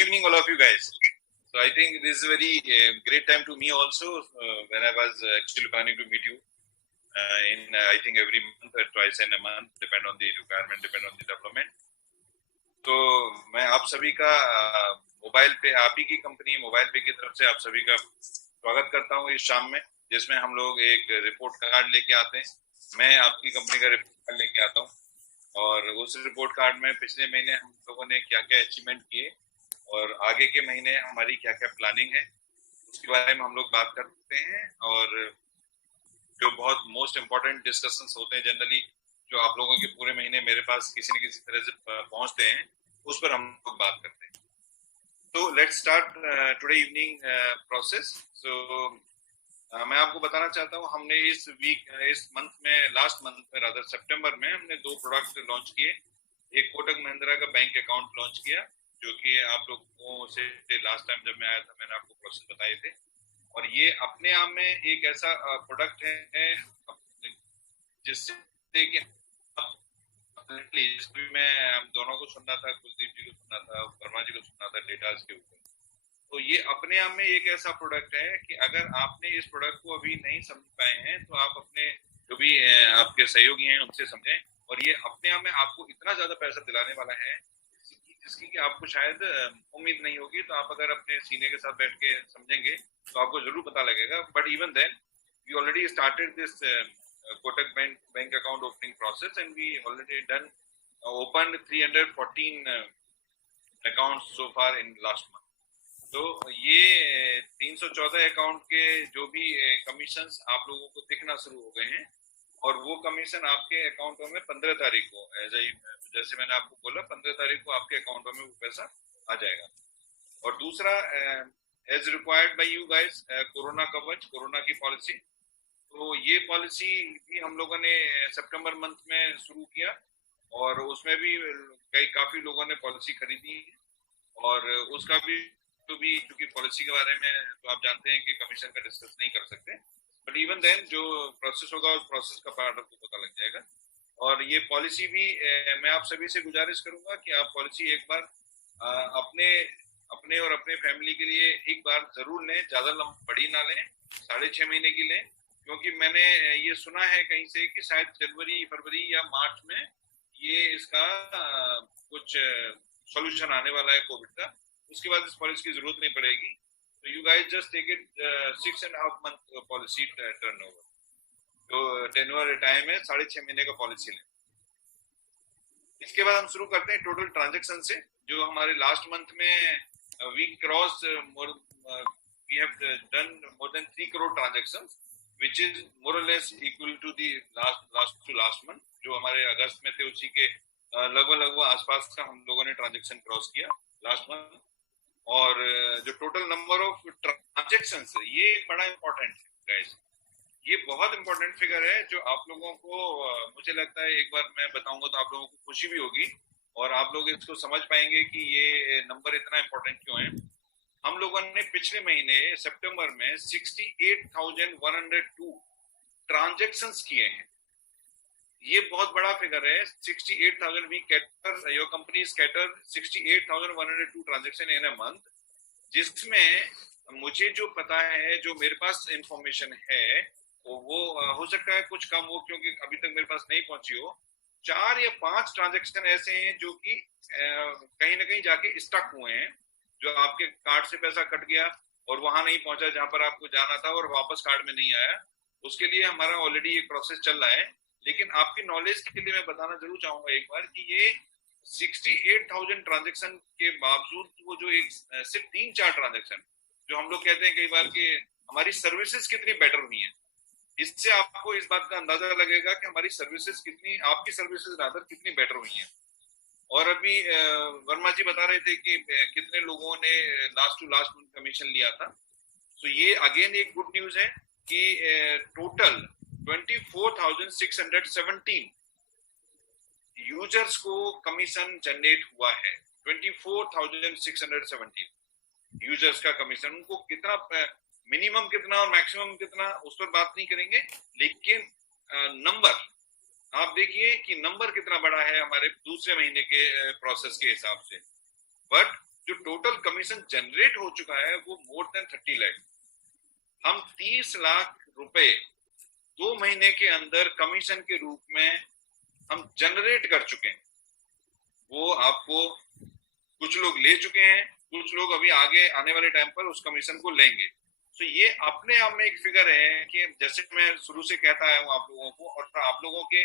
good evening, all of you guys. So I think this is a very great time to me also when I was actually planning to meet you I think every month or twice in a month, depend on the requirement, depend on the development. तो मैं आप सभी का mobile पे, आप ही की company mobile पे की तरफ से आप सभी का स्वागत करता हूँ इस शाम में, जिसमें हम लोग एक रिपोर्ट कार्ड लेके आते हैं। मैं आपकी कंपनी का रिपोर्ट कार्ड लेके आता हूँ और उस रिपोर्ट कार्ड में पिछले महीने हम लोगों ने क्या क्या अचीवमेंट किए और आगे के महीने हमारी क्या क्या प्लानिंग है, उसके बारे में हम लोग बात करते हैं। और जो बहुत मोस्ट इम्पोर्टेंट डिस्कशंस होते हैं जनरली, जो आप लोगों के पूरे महीने मेरे पास किसी न किसी तरह से पहुंचते हैं, उस पर हम लोग बात करते हैं। तो let's start today evening process. So मैं आपको बताना चाहता हूँ, हमने इस मंथ में, लास्ट मंथ में रादर सितंबर में, हमने 2 प्रोडक्ट लॉन्च किए। एक कोटक महिंद्रा का बैंक अकाउंट लॉन्च किया, जो कि आप लोगों से लास्ट टाइम जब मैं आया था मैंने आपको प्रोसेस बताए थे। और ये अपने आप में एक ऐसा प्रोडक्ट है जिससे कि मैं हम दोनों को सुनना था, कुलदीप जी को सुनना था, वर्मा जी को सुनना था डेटास के ऊपर। तो ये अपने आप में एक ऐसा प्रोडक्ट है कि अगर आपने इस प्रोडक्ट को अभी नहीं समझ पाए हैं तो आप अपने जो भी आपके सहयोगी हैं उनसे समझें। और ये अपने आप में आपको इतना ज्यादा पैसा दिलाने वाला है जिसकी कि आपको शायद उम्मीद नहीं होगी। तो आप अगर अपने सीनियर के साथ बैठ के समझेंगे तो आपको जरूर पता लगेगा। But even then we already started this Kotak bank account opening process and we already done opened 314 accounts so far in last month. तो ये 314 अकाउंट के जो भी कमीशंस आप लोगों को दिखना शुरू हो गए हैं और वो कमीशन आपके अकाउंटों में 15 तारीख को, जैसे मैंने आपको बोला, 15 तारीख को आपके अकाउंटों में वो पैसा आ जाएगा। और दूसरा, as required by you guys, corona Kavach, corona की पॉलिसी। तो ये पॉलिसी भी हम लोगों ने सितंबर मंथ में शुरू किया और उसमें भी काफी लोगों ने पॉलिसी खरीदी। और उसका भी क्योंकि पॉलिसी के बारे में तो आप जानते हैं कि कमीशन का डिस्कस नहीं कर सकते, बट इवन देन जो प्रोसेस होगा उस प्रोसेस का पार्ट आपको पता लग जाएगा। और ये पॉलिसी भी मैं आप सभी से गुजारिश करूंगा कि आप पॉलिसी एक बार अपने और अपने फैमिली के लिए एक बार जरूर लें। ज्यादा बड़ी ना लें, 6.5 महीने की लें, क्योंकि मैंने ये सुना है कहीं से कि शायद जनवरी, फरवरी या मार्च में ये इसका कुछ सॉल्यूशन आने वाला है कोविड का। उसके बाद इस पॉलिसी की जरूरत नहीं पड़ेगी। तो you guys just take it 6.5 month policy turnover. तो टेन्योर टाइम है 6.5 महीने का पॉलिसी लें। इसके बाद हम शुरू करते हैं टोटल ट्रांजैक्शन से। जो हमारे लास्ट मंथ में we have done more than 3 crore transactions, which is more और less equal to the last month. जो हमारे अगस्त में थे उसी के लगभग आसपास का हम लोगों ने ट्रांजैक्शन क्रॉस किया लास्ट मंथ। और जो टोटल नंबर ऑफ ट्रांजैक्शंस है, ये बड़ा इंपॉर्टेंट है गाइस। ये बहुत इंपॉर्टेंट फिगर है जो आप लोगों को, मुझे लगता है एक बार मैं बताऊंगा तो आप लोगों को खुशी भी होगी और आप लोग इसको समझ पाएंगे कि ये नंबर इतना इंपॉर्टेंट क्यों है। हम लोगों ने पिछले महीने सितंबर में 68,102 ट्रांजैक्शंस किए हैं। ये बहुत बड़ा फिगर है। 68,000 we cater, your company cater 68,102 transaction in a month, जिसमें मुझे जो पता है, जो मेरे पास इंफॉर्मेशन है, वो हो सकता है कुछ कम हो क्योंकि अभी तक मेरे पास नहीं पहुंची हो। 4 या 5 ट्रांजैक्शन ऐसे हैं जो कि कहीं ना कहीं जाके स्टक हुए हैं, जो आपके कार्ड से पैसा कट गया और वहां नहीं पहुंचा जहां पर आपको जाना था और वापस कार्ड में नहीं आया। उसके लिए हमारा ऑलरेडी एक प्रोसेस चल रहा है। लेकिन आपकी नॉलेज के लिए मैं बताना जरूर चाहूंगा एक बार कि ये 68,000 ट्रांजैक्शन के बावजूद वो जो एक सिर्फ 3-4 ट्रांजैक्शन, जो हम लोग कहते हैं कई बार कि हमारी सर्विसेज कितनी बेटर हुई है, इससे आपको इस बात का अंदाजा लगेगा कि हमारी सर्विसेज कितनी, आपकी सर्विसेज रादर कितनी बेटर हुई हैं। और अभी वर्मा जी बता रहे थे कि कितने लोगों ने last to last month commission लिया था। तो ये अगेन एक गुड न्यूज है कि टोटल 24,617 यूजर्स को कमीशन जनरेट हुआ है। 24,617 यूजर्स का कमीशन। उनको कितना, मिनिमम कितना और मैक्सिमम कितना, उस पर बात नहीं करेंगे, लेकिन नंबर आप देखिए कि नंबर कितना बड़ा है हमारे दूसरे महीने के प्रोसेस के हिसाब से। बट जो टोटल कमीशन जनरेट हो चुका है वो मोर देन 30 लाख। हम 30 लाख रुपए 2 महीने के अंदर कमीशन के रूप में हम जनरेट कर चुके हैं। वो आपको कुछ लोग ले चुके हैं, कुछ लोग अभी आगे आने वाले टाइम पर उस कमीशन को लेंगे। तो ये अपने आप में एक फिगर है कि जैसे मैं शुरू से कहता आया हूँ आप लोगों को, और आप लोगों के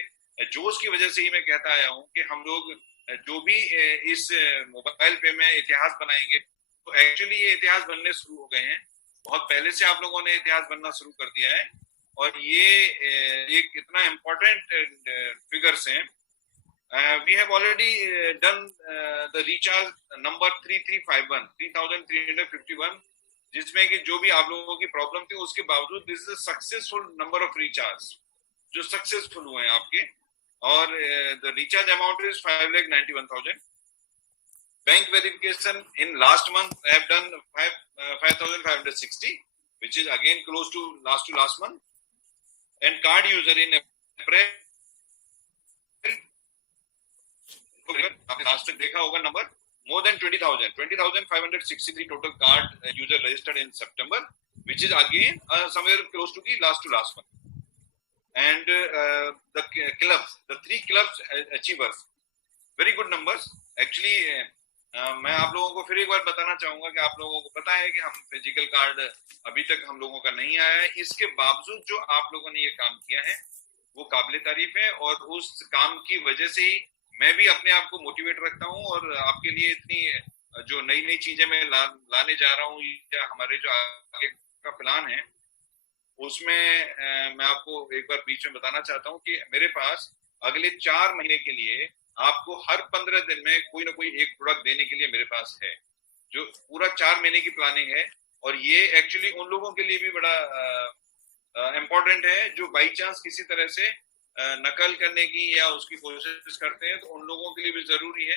जोश की वजह से ही मैं कहता आया हूँ कि हम लोग जो भी इस मोबाइल पे में इतिहास बनाएंगे, तो एक्चुअली ये इतिहास बनने शुरू हो गए हैं। बहुत पहले से आप लोगों ने इतिहास बनना शुरू कर दिया है, और ये एक इतना इम्पोर्टेंट फिगर्स हैं। We have already done the recharge number 3351, जिसमें कि जो भी आप लोगों की प्रॉब्लम थी उसके बावजूद this is successful number of recharge जो सक्सेसफुल हुए हैं आपके, और the recharge amount is 5,91,000। Bank verification in last month have done 5,560, which is again close to last month, and card user in April, आपने last तक देखा होगा number, more than 20,563 total card user registered in September, which is again somewhere close to the last month. And the clubs, the 3 clubs achievers, very good numbers actually. मैं आप लोगों को फिर एक बार बताना चाहूंगा कि आप लोगों को पता है कि हम फिजिकल कार्ड अभी तक हम लोगों का नहीं आया है, इसके बावजूद जो आप लोगों ने ये काम किया है वो काबिल तारीफ है, और उस काम की वजह से ही मैं भी अपने आप को मोटिवेट रखता हूँ, और आपके लिए इतनी जो नई नई चीजें मैं लाने जा रहा हूँ, या हमारे जो आगे का प्लान है उसमें मैं आपको एक बार बीच में बताना चाहता हूँ कि मेरे पास अगले 4 महीने के लिए आपको हर 15 दिन में कोई ना कोई एक प्रोडक्ट देने के लिए मेरे पास है, जो पूरा 4 महीने की प्लानिंग है। और ये एक्चुअली उन लोगों के लिए भी बड़ा इम्पोर्टेंट है जो बाई चांस किसी तरह से नकल करने की या उसकी कोशिश करते हैं, तो उन लोगों के लिए भी जरूरी है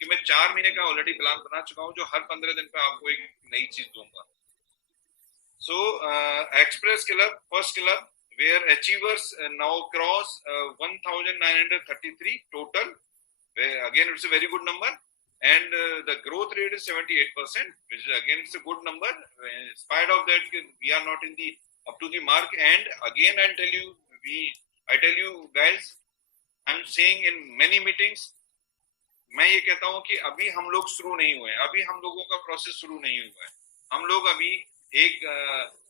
कि मैं 4 महीने का ऑलरेडी प्लान बना चुका हूँ जो हर 15 दिन पे आपको एक नई चीज दूंगा। So Express Club, first club, where achievers now cross 1,933 total. Again, it's a very good number, and the growth rate is 78%, which is again it's a good number. In spite of that, we are not in the up to the mark. And again, I tell you guys, I'm saying in many meetings, मैं ये कहता हूँ कि अभी हम लोग शुरू नहीं हुए हैं, अभी हम लोगों का प्रोसेस शुरू नहीं हुआ है, हम लोग अभी एक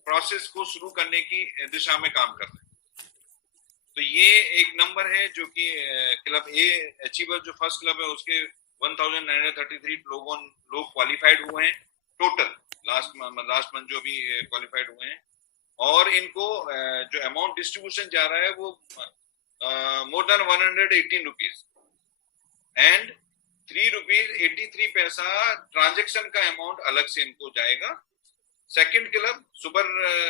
प्रोसेस को शुरू करने की दिशा में काम कर रहे हैं। तो ये एक नंबर है जो कि क्लब ए अचीवर जो फर्स्ट क्लब है उसके 1,933 लोग क्वालिफाइड हुए हैं टोटल लास्ट मंथ जो भी क्वालिफाइड हुए हैं, और इनको जो अमाउंट डिस्ट्रीब्यूशन जा रहा है वो more than 118 rupees and 3 rupees 83 पैसा ट्रांजेक्शन का अमाउंट अलग से इनको जाएगा। Second club super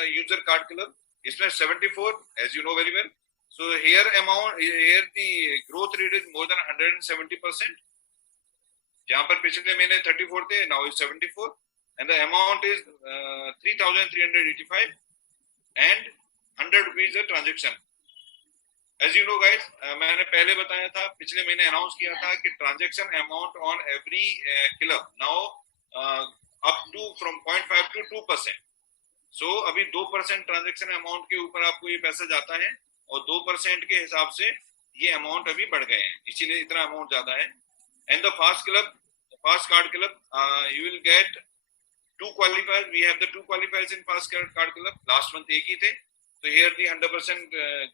user card club, इसमें 74 as you know very well. So here the growth rate is more than 170%. जहाँ पर पिछले महीने 34 थे, now is 74, and the amount is 3,385 and 100 rupees a transaction. As you know guys, मैंने पहले बताया था, पिछले महीने अनाउंस किया था कि transaction amount on every club now up to from 0.5 to 2%. So अभी 2% ट्रांजेक्शन अमाउंट के ऊपर आपको ये पैसा जाता है, और 2% के हिसाब से ये अमाउंट अभी बढ़ गए हैं, इसीलिए इतना अमाउंट ज्यादा है। And the fast card club, you will get 2 qualifiers. We have the 2 qualifiers in fast card club. Last month एक ही थे, so here the 100%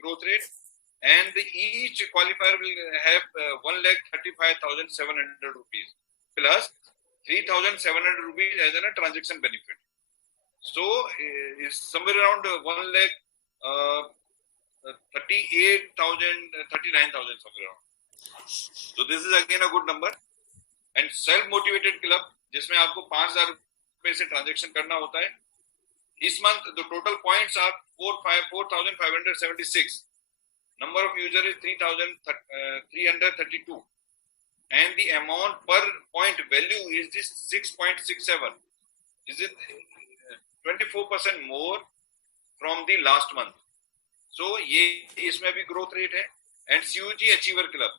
growth rate, and each qualifier will have 1,35,700 rupees plus 3,700 rupees as a transaction benefit. So it's somewhere around 1,38,000, somewhere around. So this is again a good number. And self-motivated club, जिसमें आपको 5,000 रुपए से transaction करना होता है, इस month the total points are 4,576. Number of users is 3,332. And the amount per point value is this 6.67. Is it 24% more from the last month? So ये इसमें भी growth rate है. And CUG Achiever Club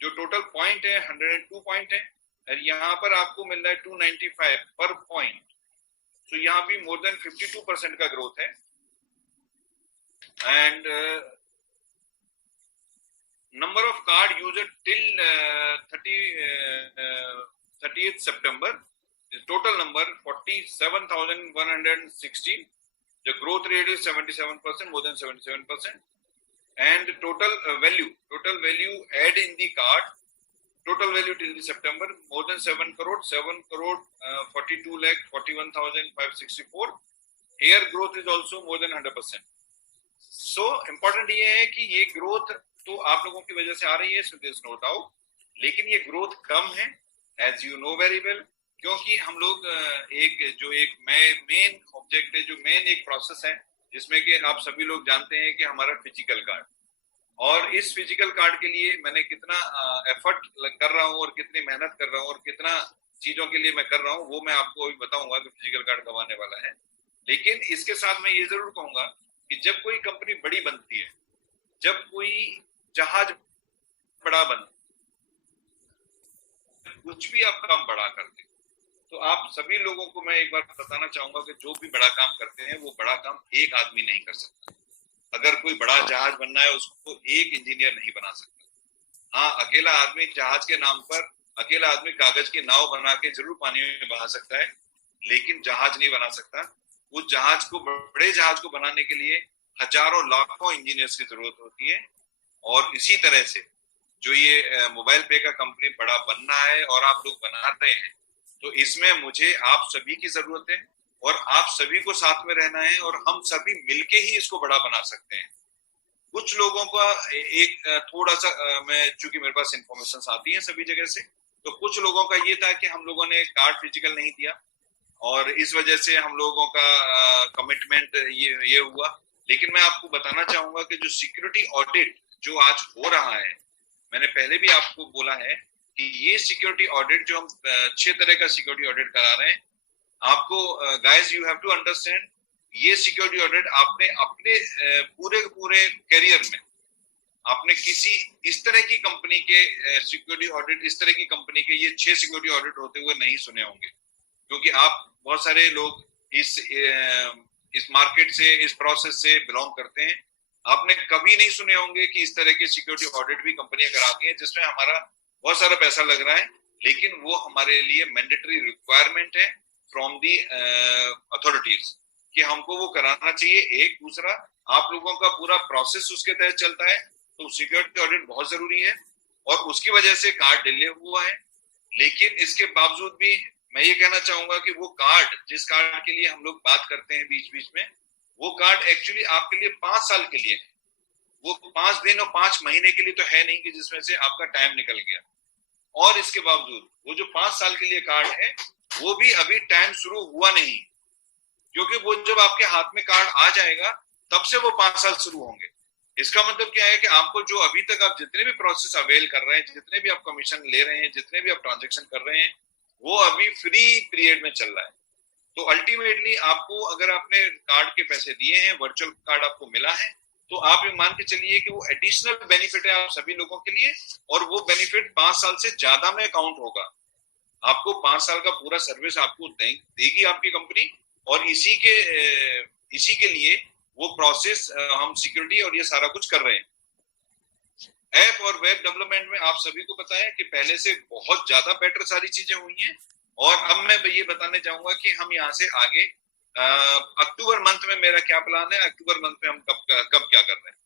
जो total point है 102 point है, यहाँ पर आपको मिल रहा है 295 पर पॉइंट। तो यहाँ भी मोर देन 52% का ग्रोथ है। And number of card user till 30th September, the total number 47,116. The growth rate is 77%, more than 77%. And total value add in the card, total value till the September more than 7 crore 42 lakh 41,564. Here growth is also more than 100%. So important ये है कि ये growth तो आप लोगों की वजह से आ रही है, so there is no doubt, लेकिन ये ग्रोथ कम है, as you know very well, क्योंकि हम लोग एक मेन ऑब्जेक्ट है, जो मेन एक प्रोसेस है, जिसमें कि आप सभी लोग जानते हैं कि हमारा फिजिकल कार्ड, और इस फिजिकल कार्ड के लिए मैंने कितना एफर्ट कर रहा हूँ और कितनी मेहनत कर रहा हूँ और कितना चीजों के लिए मैं कर रहा हूँ, वो मैं आपको अभी बताऊंगा कि फिजिकल कार्ड कब आने वाला है। लेकिन इसके साथ मैं ये जरूर कहूंगा कि जब कोई कंपनी बड़ी बनती है, जब कोई जहाज बड़ा बन, कुछ भी आप काम बड़ा करते, तो आप सभी लोगों को मैं एक बार बताना चाहूंगा कि जो भी बड़ा काम करते हैं, वो बड़ा काम एक आदमी नहीं कर सकता। अगर कोई बड़ा जहाज बनना है, उसको एक इंजीनियर नहीं बना सकता। हाँ, अकेला आदमी जहाज के नाम पर, अकेला आदमी कागज की नाव बना के जरूर पानी में बहा सकता है, लेकिन जहाज नहीं बना सकता। उस जहाज को, बड़े जहाज को बनाने के लिए हजारों लाखों इंजीनियर्स की जरूरत होती है। और इसी तरह से जो ये मोबाइल पे का कंपनी बड़ा बनना है और आप लोग बना रहे हैं, तो इसमें मुझे आप सभी की जरूरत है और आप सभी को साथ में रहना है, और हम सभी मिलके ही इसको बड़ा बना सकते हैं। कुछ लोगों का एक थोड़ा सा मैं, चूंकि मेरे पास इंफॉर्मेशन आती है सभी जगह से, तो कुछ लोगों का ये था कि हम लोगों ने कार्ड फिजिकल नहीं दिया और इस वजह से हम लोगों का कमिटमेंट ये हुआ। लेकिन मैं आपको बताना चाहूंगा कि जो सिक्योरिटी ऑडिट जो आज हो रहा है, मैंने पहले भी आपको बोला है कि ये सिक्योरिटी ऑडिट जो हम 6 तरह का सिक्योरिटी ऑडिट करा रहे हैं, आपको guys you have to understand, ये सिक्योरिटी ऑडिट आपने अपने पूरे करियर में आपने किसी इस तरह की कंपनी के सिक्योरिटी ऑडिट, इस तरह की कंपनी के ये 6 सिक्योरिटी ऑडिट होते हुए नहीं सुने होंगे, क्योंकि आप बहुत सारे लोग इस मार्केट से, इस प्रोसेस से बिलोंग करते हैं। आपने कभी नहीं सुने होंगे कि इस तरह के सिक्योरिटी ऑडिट भी कंपनियां कराती हैं, जिसमें हमारा बहुत सारा पैसा लग रहा है, लेकिन वो हमारे लिए मैंडेटरी रिक्वायरमेंट है फ्रॉम दी अथॉरिटीज कि हमको वो कराना चाहिए। एक दूसरा, आप लोगों का पूरा प्रोसेस उसके तहत चलता है, तो सिक्योरिटी ऑडिट बहुत जरूरी है और उसकी वजह से कार्ड डिले हुआ है। लेकिन इसके बावजूद भी मैं ये कहना चाहूंगा कि वो कार्ड, जिस कार्ड के लिए हम लोग बात करते हैं बीच बीच में, वो कार्ड एक्चुअली आपके लिए 5 साल के लिए है। वो 5 दिन और 5 महीने के लिए तो है नहीं कि जिसमें से आपका टाइम निकल गया। और इसके बावजूद वो जो 5 साल के लिए कार्ड है, वो भी अभी टाइम शुरू हुआ नहीं, क्योंकि वो जब आपके हाथ में कार्ड आ जाएगा तब से वो 5 साल शुरू होंगे। इसका मतलब क्या है कि आपको जो अभी तक आप जितने भी प्रोसेस अवेल कर रहे हैं, जितने भी आप कमीशन ले रहे हैं, जितने भी आप ट्रांजेक्शन कर रहे हैं, वो अभी फ्री पीरियड में चल रहा है। तो अल्टीमेटली आपको, अगर आपने कार्ड के पैसे दिए हैं, वर्चुअल कार्ड आपको मिला है, तो आप ये मान के चलिए कि वो एडिशनल बेनिफिट है आप सभी लोगों के लिए, और वो बेनिफिट 5 साल से ज्यादा में काउंट होगा। आपको 5 साल का पूरा सर्विस आपको देगी आपकी कंपनी, और इसी के लिए वो प्रोसेस हम सिक्योरिटी और ये सारा कुछ कर रहे हैं। ऐप और वेब डेवलपमेंट में आप सभी को पता है कि पहले से बहुत ज्यादा बेटर सारी चीजें हुई हैं, और अब मैं ये बताने चाहूंगा कि हम यहाँ से आगे अक्टूबर मंथ में मेरा क्या प्लान है, अक्टूबर मंथ में हम कब क्या कर रहे हैं।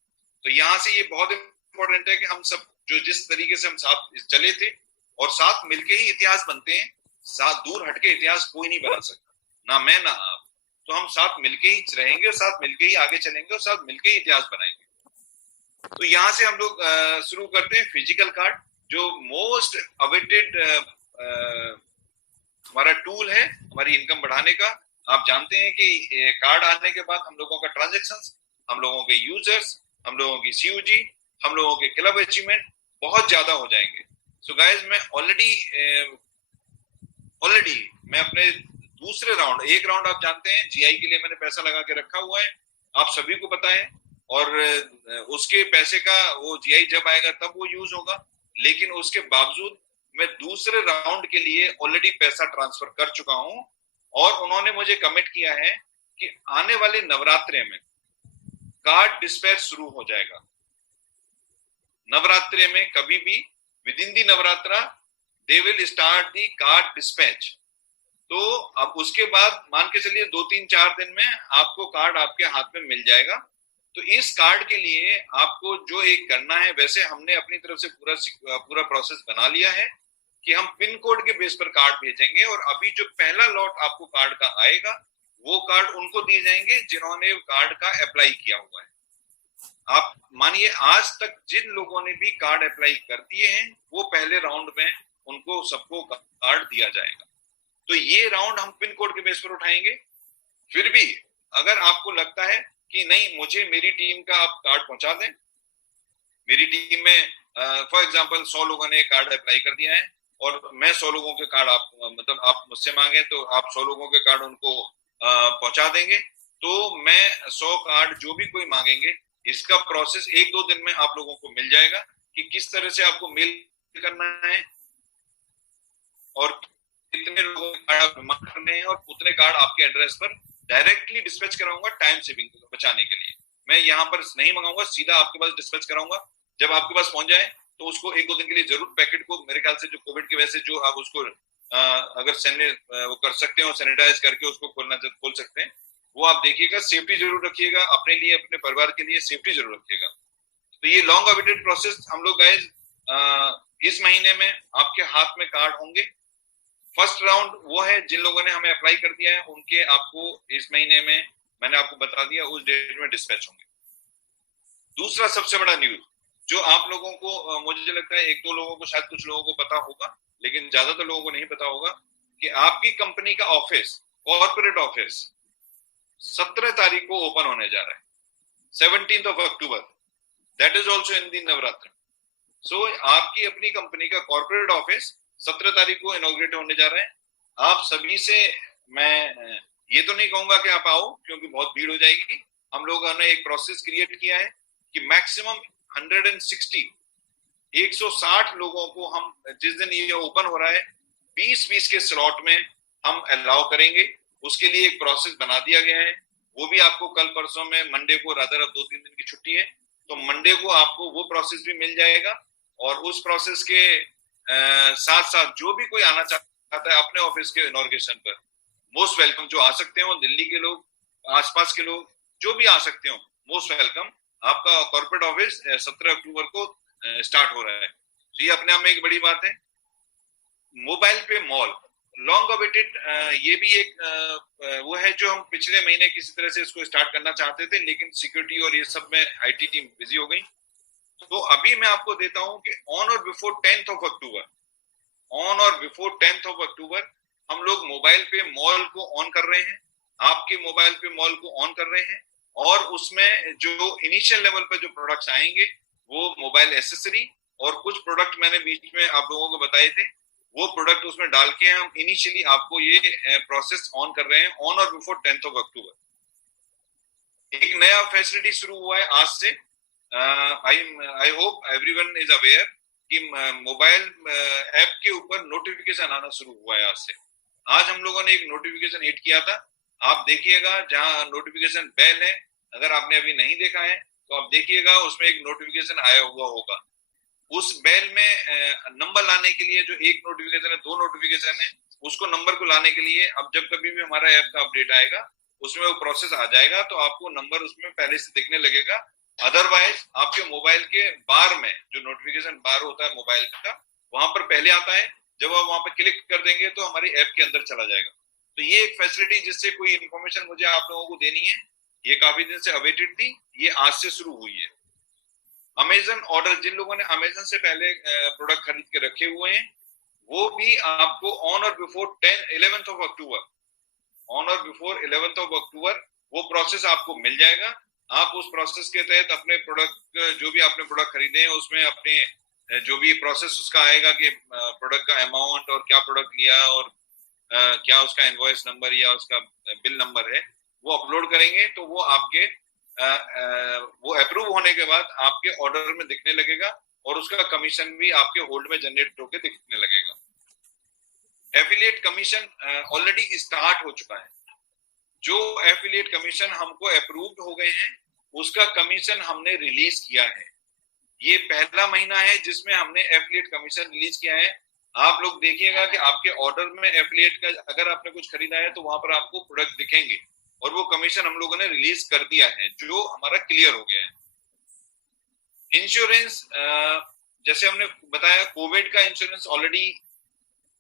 तो यहाँ से ये बहुत इंपॉर्टेंट है कि हम सब जो जिस तरीके से हम साथ चले थे और साथ मिलके ही इतिहास बनते हैं, साथ दूर हटके इतिहास कोई नहीं बना सकता, ना मैं ना आप। तो हम साथ मिलके ही रहेंगे और साथ मिलके ही आगे चलेंगे और साथ मिलके ही इतिहास बनाएंगे। तो यहाँ से हम लोग शुरू करते हैं फिजिकल कार्ड, जो मोस्ट अवेटेड हमारा टूल है हमारी इनकम बढ़ाने का। आप जानते हैं कि कार्ड आने के बाद हम लोगों का ट्रांजैक्शंस, हम लोगों के यूजर्स, हम लोगों की सीयूजी, हम लोगों के क्लब अचीवमेंट बहुत ज्यादा हो जाएंगे। सो गाइस, मैं ऑलरेडी मैं अपने दूसरे राउंड, एक राउंड आप जानते हैं जीआई के लिए मैंने पैसा लगा के रखा हुआ है, आप सभी को पता है, और उसके पैसे का वो जीआई जब आएगा तब वो यूज होगा। लेकिन उसके बावजूद मैं दूसरे राउंड के लिए ऑलरेडी पैसा ट्रांसफर कर चुका हूं और उन्होंने मुझे कमिट किया है कि आने वाले नवरात्रे में कार्ड डिस्पैच शुरू हो जाएगा। नवरात्रे में कभी भी with in the Navratra they will start the card dispatch. तो अब उसके बाद मान के चलिए 2-3-4 दिन में आपको कार्ड आपके हाथ में मिल जाएगा। तो इस कार्ड के लिए आपको जो एक करना है, वैसे हमने अपनी तरफ से पूरा प्रोसेस बना लिया है कि हम पिन कोड के बेस पर कार्ड भेजेंगे और अभी जो पहला लॉट आपको कार्ड का आएगा वो कार्ड उनको दिए जाएंगे जिन्होंने कार्ड का अप्लाई किया हुआ है। आप मानिए आज तक जिन लोगों ने भी कार्ड अप्लाई कर दिए हैं वो पहले राउंड में उनको सबको कार्ड दिया जाएगा। तो ये राउंड हम पिन कोड के बेस पर उठाएंगे। फिर भी अगर आपको लगता है कि नहीं मुझे मेरी टीम का आप कार्ड पहुंचा दें, मेरी टीम में फॉर एग्जांपल 100 लोगों ने कार्ड अप्लाई कर दिया है और मैं 100 लोगों के कार्ड आप मतलब आप मुझसे मांगे तो आप 100 लोगों के कार्ड उनको पहुंचा देंगे, तो मैं 100 कार्ड जो भी कोई मांगेंगे इसका प्रोसेस 1-2 दिन में आप लोगों को मिल जाएगा कि किस तरह से आपको मेल करना है और कितने लोगों के कार्ड आप डिमांड करने हैं और उतने कार्ड आपके एड्रेस पर डायरेक्टली डिस्पैच कराऊंगा टाइम सेविंग बचाने के लिए। मैं यहाँ पर नहीं मंगाऊंगा, सीधा आपके पास डिस्पैच कराऊंगा। जब आपके पास पहुंच जाए तो उसको 1-2 दिन के लिए जरूर पैकेट को, मेरे ख्याल से जो कोविड की वजह से जो आप उसको अगर वो कर सकते हैं और सैनिटाइज करके उसको खोल सकते हैं, वो आप देखिएगा। सेफ्टी जरूर रखिएगा अपने लिए, अपने परिवार के लिए सेफ्टी जरूर रखिएगा। तो ये लॉन्ग अवेटेड प्रोसेस हम लोग गाइस इस महीने में आपके हाथ में कार्ड होंगे। फर्स्ट राउंड वो है जिन लोगों ने हमें अप्लाई कर दिया है उनके आपको इस महीने में मैंने आपको बता दिया उस डेट में डिस्पैच होंगे। दूसरा सबसे बड़ा न्यूज जो आप लोगों को, मुझे लगता है 1-2 लोगों को, शायद कुछ लोगों को पता होगा लेकिन ज्यादातर लोगों को नहीं पता होगा कि आपकी कंपनी का ऑफिस, कॉर्पोरेट ऑफिस 17 तारीख को ओपन होने जा रहा है, 17th of October, that is also in the Navratra. So आपकी अपनी कंपनी का कॉर्पोरेट ऑफिस 17 तारीख को इनॉग्रेट होने जा रहे हैं। आप सभी से मैं ये तो नहीं कहूंगा कि आप आओ क्योंकि बहुत भीड़ हो जाएगी। हम लोगों ने एक प्रोसेस क्रिएट किया है कि मैक्सिमम 160 लोगों को हम जिस दिन ये ओपन हो रहा है 20-20 के स्लॉट में हम अलाउ करेंगे। उसके लिए एक प्रोसेस बना दिया गया है, वो भी आपको कल परसों में, मंडे को रादर अब 2-3 दिन की छुट्टी है तो मंडे को आपको वो प्रोसेस भी मिल जाएगा। और उस प्रोसेस के साथ साथ जो भी कोई आना चाहता है अपने ऑफिस के इनॉग्रेशन पर, मोस्ट वेलकम। जो आ सकते हो दिल्ली के लोग, आसपास के लोग जो भी आ सकते हो, मोस्ट वेलकम। आपका कॉर्पोरेट ऑफिस 17 अक्टूबर को स्टार्ट हो रहा है। तो ये अपने आप में एक बड़ी बात है। मोबाइल पे मॉल लॉन्ग अवेटेड, ये भी एक वो है जो हम पिछले महीने किसी तरह से इसको स्टार्ट करना चाहते थे लेकिन सिक्योरिटी और ये सब में आईटी टीम बिजी हो गई। तो अभी मैं आपको देता हूं कि ऑन और बिफोर 10th of October हम लोग मोबाइल पे मॉल को ऑन कर रहे हैं, आपके मोबाइल पे मॉल को ऑन कर रहे हैं। और उसमें जो इनिशियल लेवल पे जो प्रोडक्ट्स आएंगे वो मोबाइल एसेसरी और कुछ प्रोडक्ट मैंने बीच में आप लोगों को बताए थे, वो प्रोडक्ट उसमें डाल के हम इनिशियली आपको ये प्रोसेस ऑन कर रहे हैं ऑन और बिफोर 10th of October। एक नया फैसिलिटी शुरू हुआ है आज से। I hope everyone is aware कि मोबाइल ऐप के ऊपर नोटिफिकेशन आना शुरू हुआ है आज से। आज हम लोगों ने एक नोटिफिकेशन ऐड किया था, आप देखिएगा जहां नोटिफिकेशन बेल है, अगर आपने अभी नहीं देखा है तो आप देखिएगा उसमें एक नोटिफिकेशन आया हुआ होगा। उस बेल में नंबर लाने के लिए जो एक नोटिफिकेशन है, 2 नोटिफिकेशन है, उसको नंबर को लाने के लिए अब जब कभी भी हमारा ऐप का अपडेट आएगा उसमें वो प्रोसेस आ जाएगा तो आपको नंबर उसमें पहले से दिखने लगेगा। अदरवाइज आपके मोबाइल के बार में जो नोटिफिकेशन बार होता है मोबाइल का, वहां पर पहले आता है, जब आप वहां पर क्लिक कर देंगे तो हमारी ऐप के अंदर चला जाएगा। तो ये एक फैसिलिटी जिससे कोई इन्फॉर्मेशन मुझे आप लोगों को देनी है, ये काफी दिन से अवेटेड थी, ये आज से शुरू हुई है। अमेजन ऑर्डर, जिन लोगों ने अमेजन से पहले प्रोडक्ट खरीद के रखे हुए हैं वो भी आपको ऑन और बिफोर 11th of October वो प्रोसेस आपको मिल जाएगा। आप उस प्रोसेस के तहत अपने प्रोडक्ट, जो भी आपने प्रोडक्ट खरीदे हैं उसमें अपने जो भी प्रोसेस उसका आएगा कि प्रोडक्ट का अमाउंट और क्या प्रोडक्ट लिया और क्या उसका इनवॉइस नंबर या उसका बिल नंबर है, वो अपलोड करेंगे तो वो आपके वो अप्रूव होने के बाद आपके ऑर्डर में दिखने लगेगा और उसका कमीशन भी आपके होल्ड में जनरेट होकर दिखने लगेगा। एफिलिएट कमीशन ऑलरेडी स्टार्ट हो चुका है। जो एफिलिएट कमीशन हमको अप्रूव्ड हो गए हैं उसका कमीशन हमने रिलीज किया है। ये पहला महीना है जिसमें हमने एफिलिएट कमीशन रिलीज किया है। आप लोग देखिएगा कि आपके ऑर्डर में एफिलिएट का अगर आपने कुछ खरीदा है तो वहां पर आपको प्रोडक्ट दिखेंगे और वो कमीशन हम लोगों ने रिलीज कर दिया है, जो हमारा क्लियर हो गया है। इंश्योरेंस, जैसे हमने बताया कोविड का इंश्योरेंस ऑलरेडी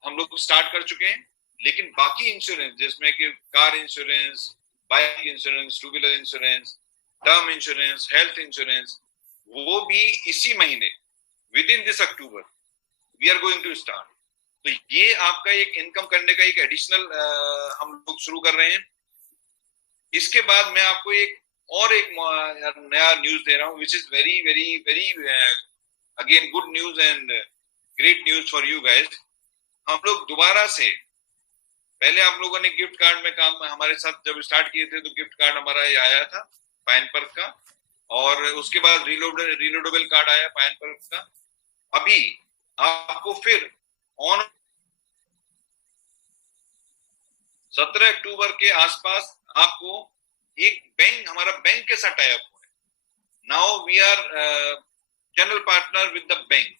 हम लोग स्टार्ट कर चुके हैं, लेकिन बाकी इंश्योरेंस जिसमें कि car insurance, bike insurance, two wheeler insurance, term insurance, health insurance, वो भी इसी महीने within this October we are going to start. तो ये आपका एक इनकम करने का एक एडिशनल हम लोग शुरू कर रहे हैं। इसके बाद मैं आपको एक नया न्यूज दे रहा हूँ which is very very very again good news and great news for you guys. हम लोग दोबारा से, पहले आप लोगों ने गिफ्ट कार्ड में काम हमारे साथ जब स्टार्ट किए थे तो गिफ्ट कार्ड हमारा ये आया था पायनपर्थ का, और उसके बाद रीलोडेबल कार्ड आया पायनपर्थ का। अभी आपको फिर ऑन 17 अक्टूबर के आसपास आपको एक बैंक, हमारा बैंक के साथ टाई अप हुआ है। Now we are channel partner with the bank.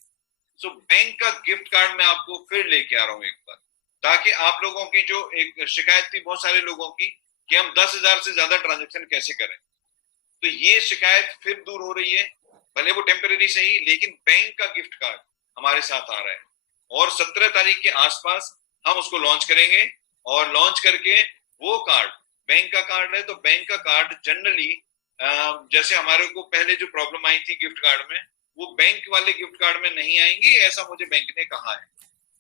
So bank का गिफ्ट कार्ड मैं आपको फिर लेके आ रहा हूँ एक बार, ताकि आप लोगों की जो एक शिकायत थी बहुत सारे लोगों की कि हम 10,000 से ज्यादा ट्रांजैक्शन कैसे करें, तो ये शिकायत फिर दूर हो रही है। भले वो टेम्परेरी सही, लेकिन बैंक का गिफ्ट कार्ड हमारे साथ आ रहा है और 17 तारीख के आसपास हम उसको लॉन्च करेंगे। और लॉन्च करके वो कार्ड बैंक का कार्ड है, तो बैंक का कार्ड जनरली जैसे हमारे को पहले जो प्रॉब्लम आई थी गिफ्ट कार्ड में, वो बैंक वाले गिफ्ट कार्ड में नहीं आएंगे, ऐसा मुझे बैंक ने कहा है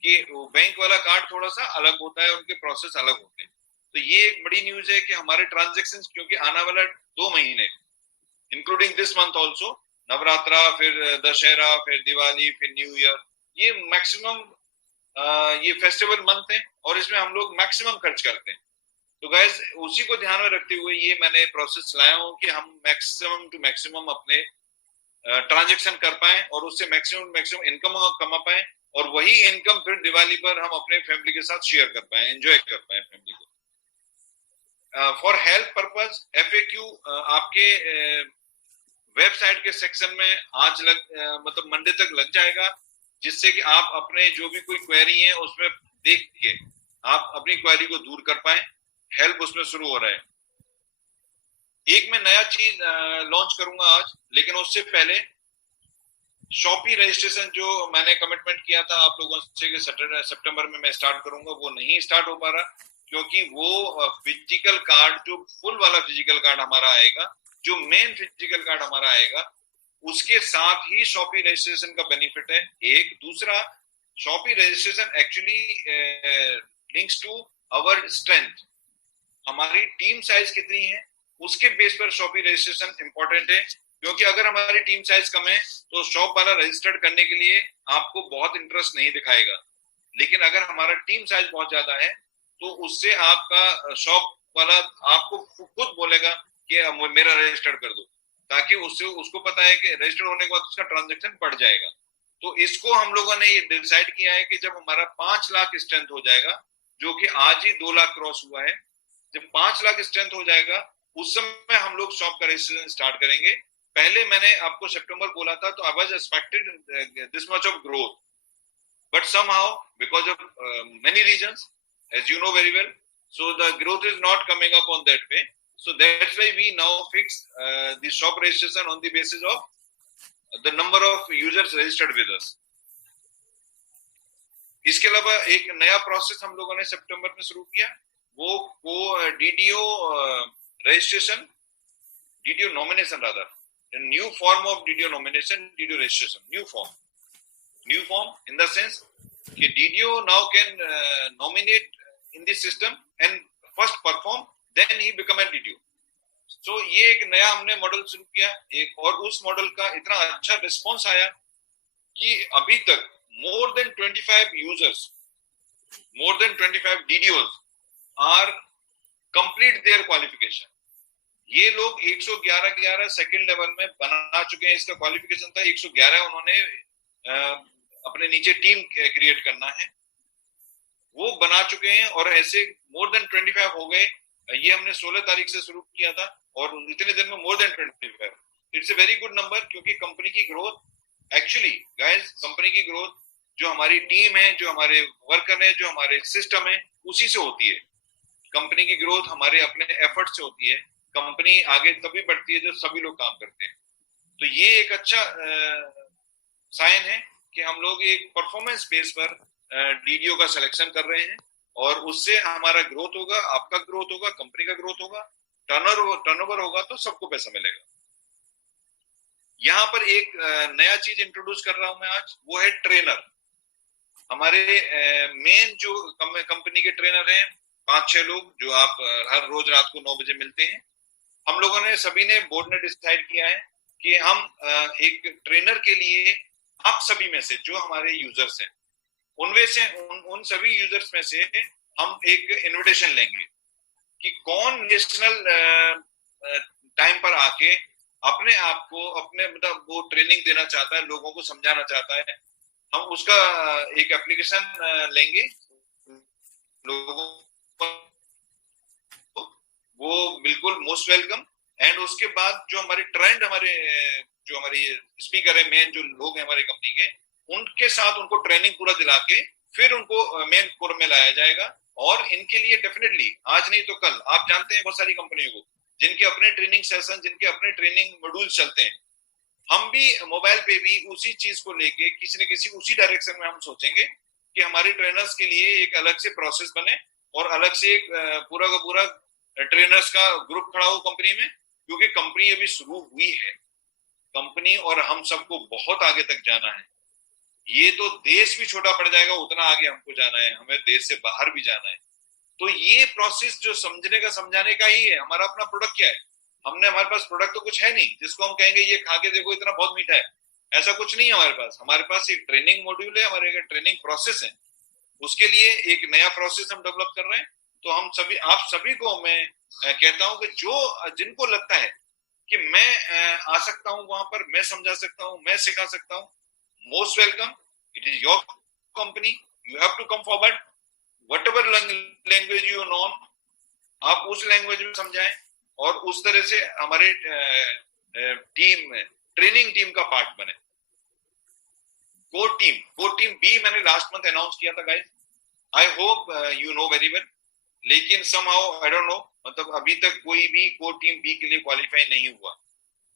कि बैंक वाला कार्ड थोड़ा सा अलग होता है, उनके प्रोसेस अलग होते हैं। तो ये एक बड़ी न्यूज है कि हमारे ट्रांजेक्शन, क्योंकि आने वाला 2 महीने including this month also, Navratra, फिर दशहरा, फिर दिवाली, फिर न्यू ईयर, ये मैक्सिमम ये फेस्टिवल मंथ है और इसमें हम लोग मैक्सिमम खर्च करते हैं। तो गाइस उसी को ध्यान में रखते हुए ये मैंने प्रोसेस लाया हूँ कि हम मैक्सिमम टू मैक्सिमम अपने ट्रांजेक्शन कर पाए और उससे मैक्सिमम इनकम कमा पाए, और वही इनकम फिर दिवाली पर हम अपने फैमिली के साथ शेयर कर पाए, एंजॉय कर पाए फैमिली को। फॉर हेल्थ पर्पज FAQ आपके वेबसाइट के सेक्शन में आज मतलब मंडे तक लग जाएगा, जिससे कि आप अपने जो भी कोई क्वेरी है उसमें देख के आप अपनी क्वेरी को दूर कर पाए। हेल्प उसमें शुरू हो रहा है। एक मैं नया चीज लॉन्च करूंगा आज, लेकिन उससे पहले शॉपी रजिस्ट्रेशन जो मैंने कमिटमेंट किया था आप लोगों से कि सितंबर में मैं स्टार्ट करूंगा, वो नहीं स्टार्ट हो पा रहा, क्योंकि वो फिजिकल कार्ड, जो फुल वाला फिजिकल कार्ड हमारा आएगा, जो मेन फिजिकल कार्ड हमारा आएगा, उसके साथ ही शॉपी रजिस्ट्रेशन का बेनिफिट है। एक दूसरा, Shopee registration actually links to our strength, हमारी टीम साइज कितनी है उसके बेस पर शॉपी रजिस्ट्रेशन इंपॉर्टेंट है। क्योंकि अगर हमारी टीम साइज कम है तो शॉप वाला रजिस्टर्ड करने के लिए आपको बहुत इंटरेस्ट नहीं दिखाएगा, लेकिन अगर हमारा टीम साइज बहुत ज्यादा है तो उससे आपका शॉप वाला आपको खुद बोलेगा कि मेरा रजिस्टर्ड कर दो, ताकि उससे उसको पता है कि रजिस्टर्ड होने के बाद उसका ट्रांजेक्शन बढ़ जाएगा। तो इसको हम लोगों ने ये डिसाइड किया है कि जब हमारा 5 लाख स्ट्रेंथ हो जाएगा, जो कि आज ही 2 लाख क्रॉस हुआ है, जब 5 लाख स्ट्रेंथ हो जाएगा उस समय हम लोग शॉप का रजिस्ट्रेशन स्टार्ट करेंगे। पहले मैंने आपको सितंबर बोला था, तो I was expected this much of growth, but somehow because of many reasons, as you know very well, so the growth is not coming up on that way, so that's why we now fix the shop registration on the basis of the number of users registered with us. इसके अलावा एक नया process हम लोगों ने सितंबर में शुरू किया, वो DDO registration, DDO nomination rather, a new form of DDO nomination, DDO registration, new form in the sense कि DDO now can nominate in this system and first perform, then he become a DDO. So ये एक नया हमने model शुरू किया एक, और उस मॉडल का इतना अच्छा रिस्पॉन्स आया कि अभी तक more than 25 users, more than 25 DDOs are complete their qualification. ये लोग 111 सेकंड लेवल में बना चुके हैं, इसका क्वालिफिकेशन था 111, उन्होंने अपने नीचे टीम क्रिएट करना है, वो बना चुके हैं। और ऐसे मोर देन 25 हो गए। ये हमने 16 तारीख से शुरू किया था और इतने दिन में more than 25। It's a very good number, क्योंकि कंपनी की ग्रोथ एक्चुअली गाइस, कंपनी की ग्रोथ जो हमारी टीम है, जो हमारे वर्कर है, जो हमारे सिस्टम है, उसी से होती है। कंपनी की ग्रोथ हमारे अपने एफर्ट से होती है। कंपनी आगे तभी बढ़ती है जब सभी लोग काम करते हैं। तो ये एक अच्छा साइन है कि हम लोग एक परफॉर्मेंस बेस पर डीडीओ का सिलेक्शन कर रहे हैं और उससे हमारा ग्रोथ होगा, आपका ग्रोथ होगा, कंपनी का ग्रोथ होगा, टर्नओवर होगा, तो सबको पैसा मिलेगा। यहाँ पर एक नया चीज इंट्रोड्यूस कर रहा हूं मैं आज, वो है ट्रेनर। हमारे मेन जो कंपनी के ट्रेनर हैं 5-6 लोग, जो आप हर रोज रात को 9 बजे मिलते हैं। हम लोगों ने सभी ने बोर्ड ने डिसाइड किया है कि हम एक ट्रेनर के लिए आप सभी में से जो हमारे यूजर्स हैं उनमें से उन सभी यूजर्स में से हम एक इनविटेशन लेंगे कि कौन नेशनल टाइम पर आके अपने आप को अपने मतलब वो ट्रेनिंग देना चाहता है, लोगों को समझाना चाहता है। हम उसका एक एप्लीकेशन लेंगे लोगों को, वो बिल्कुल मोस्ट वेलकम। एंड उसके बाद जो हमारे ट्रेंड, हमारे जो हमारे स्पीकर है मेन, जो लोग हैं हमारे कंपनी के, उनके साथ उनको ट्रेनिंग पूरा दिला के फिर उनको मेन कोर में लाया जाएगा। और इनके लिए डेफिनेटली आज नहीं तो कल, आप जानते हैं बहुत सारी कंपनियों को जिनके अपने ट्रेनिंग सेशन, जिनके अपने ट्रेनिंग मॉड्यूल चलते हैं। हम भी मोबाइल पे भी उसी चीज को लेके किसी न किसी उसी डायरेक्शन में हम सोचेंगे कि हमारे ट्रेनर्स के लिए एक अलग से प्रोसेस बने और अलग से एक पूरा का पूरा ट्रेनर्स का ग्रुप खड़ा हो कंपनी में। क्योंकि कंपनी अभी शुरू हुई है, कंपनी और हम सबको बहुत आगे तक जाना है। ये तो देश भी छोटा पड़ जाएगा, उतना आगे हमको जाना है, हमें देश से बाहर भी जाना है। तो ये प्रोसेस जो समझने का समझाने का ही है। हमारा अपना प्रोडक्ट क्या है? हमने, हमारे पास प्रोडक्ट तो कुछ है नहीं जिसको हम कहेंगे ये खा के देखो इतना बहुत मीठा है, ऐसा कुछ नहीं है हमारे पास। हमारे पास एक ट्रेनिंग मॉड्यूल है, हमारे एक ट्रेनिंग प्रोसेस है। उसके लिए एक नया प्रोसेस हम डेवलप कर रहे हैं। तो हम सभी, आप सभी को मैं कहता हूं कि जो जिनको लगता है कि मैं आ सकता हूं वहां पर, मैं समझा सकता हूं, मैं सिखा सकता हूं, most welcome. It is your company, you have to come forward. whatever language you know, आप उस लैंग्वेज में समझाएं और उस तरह से हमारे टीम में, ट्रेनिंग टीम का पार्ट बने। कोर टीम बी मैंने लास्ट मंथ अनाउंस किया था guys, I hope you know very well. लेकिन समहाउ आई डोंट नो, मतलब अभी तक कोई भी कोर टीम बी के लिए क्वालिफाई नहीं हुआ।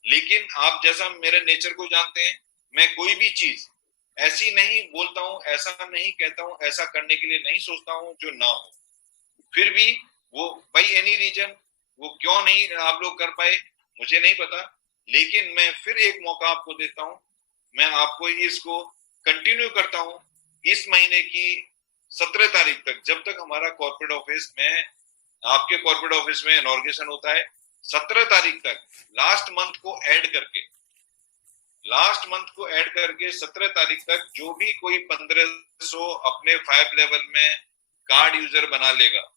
लेकिन आप जैसा मेरे नेचर को जानते हैं, मैं कोई भी चीज ऐसी नहीं बोलता हूं, ऐसा नहीं कहता हूं, ऐसा करने के लिए नहीं सोचता हूं जो ना हो। फिर भी वो बाई एनी रीजन वो क्यों नहीं आप लोग कर पाए मुझे नहीं पता, लेकिन मैं फिर एक मौका आपको देता हूं। मैं आपको इसको कंटिन्यू करता हूं इस महीने की 17 तारीख तक, जब तक हमारा कॉर्पोरेट ऑफिस में, आपके कॉर्पोरेट ऑफिस में इनॉर्गेशन होता है। 17 तारीख तक लास्ट मंथ को ऐड करके 17 तारीख तक जो भी कोई 1500 अपने 5 लेवल में कार्ड यूजर बना लेगा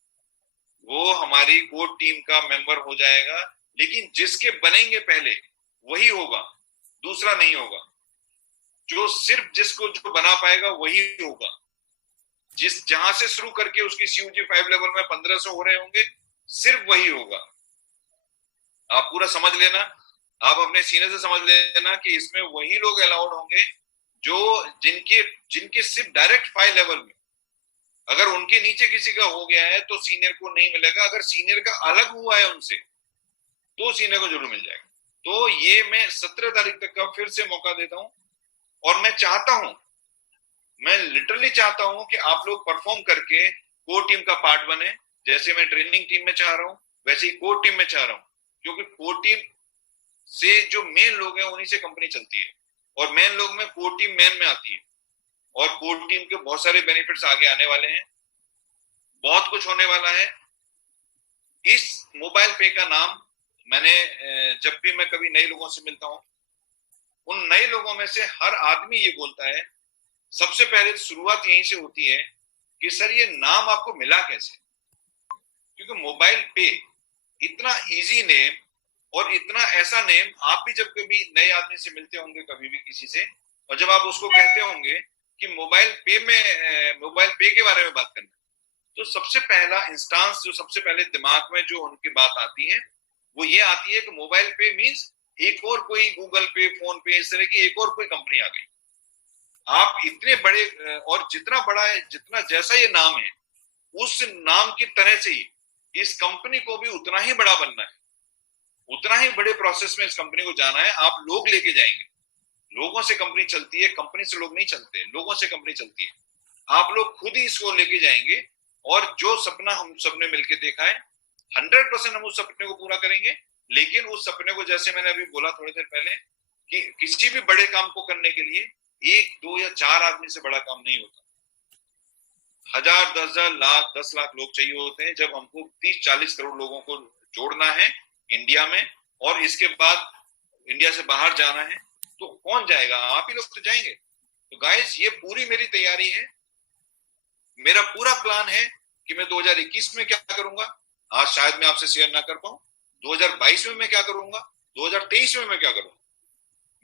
वो हमारी कोर टीम का मेंबर हो जाएगा। लेकिन जिसके बनेंगे पहले वही होगा, दूसरा नहीं होगा। जो सिर्फ जिसको जो बना पाएगा वही होगा। जिस जहां से शुरू करके उसकी सीयूजी 5 लेवल में 1500 हो रहे होंगे, सिर्फ वही होगा। आप पूरा समझ लेना, आप अपने सीने से समझ लेना कि इसमें वही लोग अलाउड होंगे जो जिनके सिर्फ डायरेक्ट 5 लेवल में, अगर उनके नीचे किसी का हो गया है तो सीनियर को नहीं मिलेगा। अगर सीनियर का अलग हुआ है उनसे तो सीनियर को जरूर मिल जाएगा। तो ये मैं 17 तारीख तक का फिर से मौका देता हूं और मैं चाहता हूं, मैं लिटरली चाहता हूं कि आप लोग परफॉर्म करके कोर टीम का पार्ट बने। जैसे मैं ट्रेनिंग टीम में चाह रहा हूं वैसे ही कोर टीम में चाह रहा हूं, क्योंकि कोर टीम से जो मेन लोग हैं उन्हीं से कंपनी चलती है और मेन लोग में कोर टीम मेन में आती है। और कोर टीम के बहुत सारे बेनिफिट्स आगे आने वाले हैं, बहुत कुछ होने वाला है। इस मोबाइल पे का नाम मैंने, जब भी मैं कभी नए लोगों से मिलता हूं, उन नए लोगों में से हर आदमी ये बोलता है, सबसे पहले शुरुआत यहीं से होती है कि सर ये नाम आपको मिला कैसे? क्योंकि मोबाइल पे इतना इजी नेम और इतना ऐसा नेम, आप भी जब कभी नए आदमी से मिलते होंगे कभी भी किसी से, और जब आप उसको कहते होंगे कि मोबाइल पे के बारे में बात करना, तो सबसे पहला इंस्टांस जो सबसे पहले दिमाग में जो उनकी बात आती है वो ये आती है कि मोबाइल पे मींस एक और कोई गूगल पे, फोन पे, इस तरह की एक और कोई कंपनी आ गई। आप इतने बड़े और जितना बड़ा है, जितना जैसा ये नाम है, उस नाम की तरह से ही इस कंपनी को भी उतना ही बड़ा बनना है, उतना ही बड़े प्रोसेस में इस कंपनी को जाना है। आप लोग लेके जाएंगे, लोगों से कंपनी चलती है, कंपनी से लोग नहीं चलते, लोगों से कंपनी चलती है। आप लोग खुद ही इसको लेके जाएंगे और जो सपना हम सबने मिलकर देखा है 100% हम उस सपने को पूरा करेंगे। लेकिन उस सपने को, जैसे मैंने अभी बोला थोड़ी देर पहले, कि किसी भी बड़े काम को करने के लिए 1, 2 या 4 आदमी से बड़ा काम नहीं होता। 1000, 10,000, लाख, 10 लाख लोग चाहिए होते हैं जब हमको 30-40 करोड़ लोगों को जोड़ना है इंडिया में, और इसके बाद इंडिया से बाहर जाना है। तो कौन जाएगा? आप ही लोग तो जाएंगे। तो गाइस, ये पूरी मेरी तैयारी है, मेरा पूरा प्लान है कि मैं 2021 में क्या करूंगा, आज शायद मैं आपसे शेयर ना कर पाऊं। 2022 में मैं क्या करूंगा, 2023 में मैं क्या करूंगा,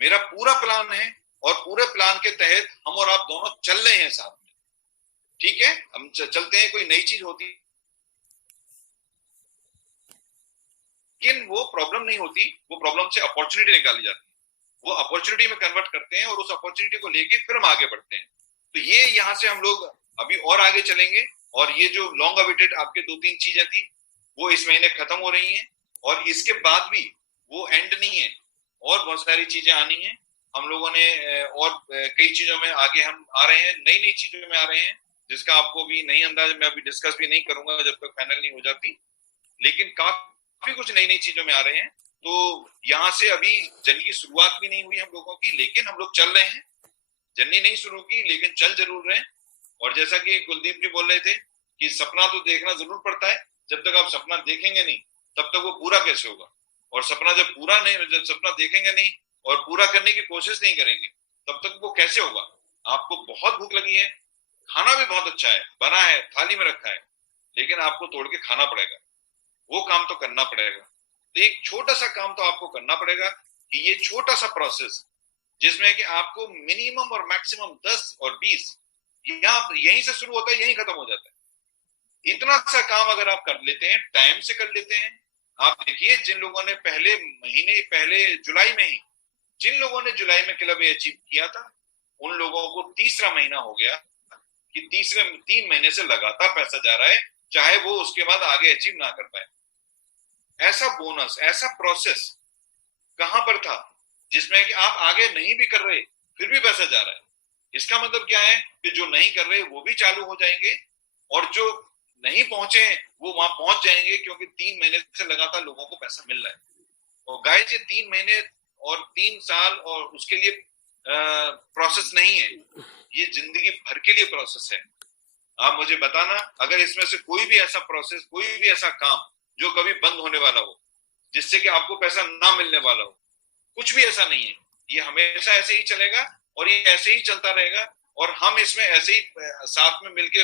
मेरा पूरा प्लान है। और पूरे प्लान के तहत हम और आप दोनों चल रहे हैं साथ में, ठीक है? हम चलते हैं, कोई नई चीज होती लेकिन वो प्रॉब्लम नहीं होती, वो प्रॉब्लम से अपॉर्चुनिटी निकाली जाती है, वो अपॉर्चुनिटी में कन्वर्ट करते हैं और उस अपॉर्चुनिटी को लेके फिर हम आगे बढ़ते हैं। तो ये यहाँ से हम लोग अभी और आगे चलेंगे, और ये जो लॉन्ग अवेटेड आपके 2-3 चीजें थी वो इस महीने खत्म हो रही हैं, और इसके बाद भी वो एंड नहीं है, और बहुत सारी चीजें आनी है। हम लोगों ने और कई चीजों में आगे हम आ रहे हैं, नई नई चीजों में आ रहे हैं, जिसका आपको भी नहीं अंदाज, मैं अभी डिस्कस भी नहीं करूंगा जब तक फाइनल नहीं हो जाती। लेकिन काफी कुछ नई नई चीजों में आ रहे हैं। तो यहाँ से अभी जर्नी की शुरुआत भी नहीं हुई हम लोगों की, लेकिन हम लोग चल रहे हैं। जर्नी नहीं शुरू की, लेकिन चल जरूर रहे हैं। और जैसा कि कुलदीप जी बोल रहे थे कि सपना तो देखना जरूर पड़ता है, जब तक आप सपना देखेंगे नहीं तब तक वो पूरा कैसे होगा। और सपना जब सपना देखेंगे नहीं और पूरा करने की कोशिश नहीं करेंगे, तब तक वो कैसे होगा। आपको बहुत भूख लगी है, खाना भी बहुत अच्छा है, बना है, थाली में रखा है, लेकिन आपको तोड़ के खाना पड़ेगा, वो काम तो करना पड़ेगा। तो एक छोटा सा काम तो आपको करना पड़ेगा कि ये छोटा सा प्रोसेस, जिसमें कि आपको मिनिमम और मैक्सिमम 10 और 20 यहीं से शुरू होता है, यहीं खत्म हो जाता है। इतना सा काम अगर आप कर लेते हैं, टाइम से कर लेते हैं। आप देखिए, जिन लोगों ने पहले जुलाई में ही, जिन लोगों ने जुलाई में क्लब अचीव किया था, उन लोगों को तीसरा महीना हो गया कि तीसरे 3 महीने से लगातार पैसा जा रहा है, चाहे वो उसके बाद आगे अचीव ना कर पाए। ऐसा बोनस, ऐसा प्रोसेस कहां पर था जिसमें कि आप आगे नहीं भी कर रहे फिर भी पैसा जा रहा है। इसका मतलब क्या है कि जो नहीं कर रहे वो भी चालू हो जाएंगे, और जो नहीं पहुंचे हैं वो वहां पहुंच जाएंगे, क्योंकि 3 महीने से लगातार लोगों को पैसा मिल रहा है। और गाइस, ये 3 महीने और 3 साल और उसके लिए प्रोसेस नहीं है, ये जिंदगी भर के लिए प्रोसेस है। आप मुझे बताना, अगर इसमें से कोई भी ऐसा प्रोसेस, कोई भी ऐसा काम जो कभी बंद होने वाला हो, जिससे कि आपको पैसा ना मिलने वाला हो, कुछ भी ऐसा नहीं है। ये हमेशा ऐसे ही चलेगा और ये ऐसे ही चलता रहेगा, और हम इसमें ऐसे ही साथ में मिलके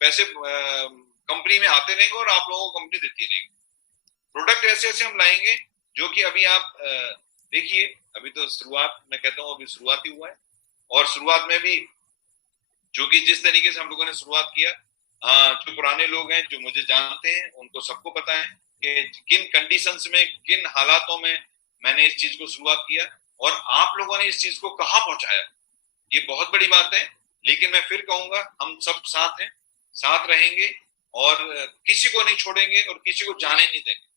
पैसे कंपनी में आते रहेंगे और आप लोगों को कंपनी देती रहेगी। प्रोडक्ट ऐसे ऐसे हम लाएंगे जो कि अभी आप देखिए, अभी तो शुरुआत, मैं कहता हूँ अभी शुरुआत ही हुआ है। और शुरुआत में भी जो कि जिस तरीके से हम लोगों ने शुरुआत किया, जो पुराने लोग हैं, जो मुझे जानते हैं, उनको सबको पता है कि किन कंडीशंस में, किन हालातों में मैंने इस चीज को शुरुआत किया, और आप लोगों ने इस चीज को कहाँ पहुंचाया। ये बहुत बड़ी बात है। लेकिन मैं फिर कहूंगा, हम सब साथ हैं, साथ रहेंगे, और किसी को नहीं छोड़ेंगे और किसी को जाने नहीं देंगे।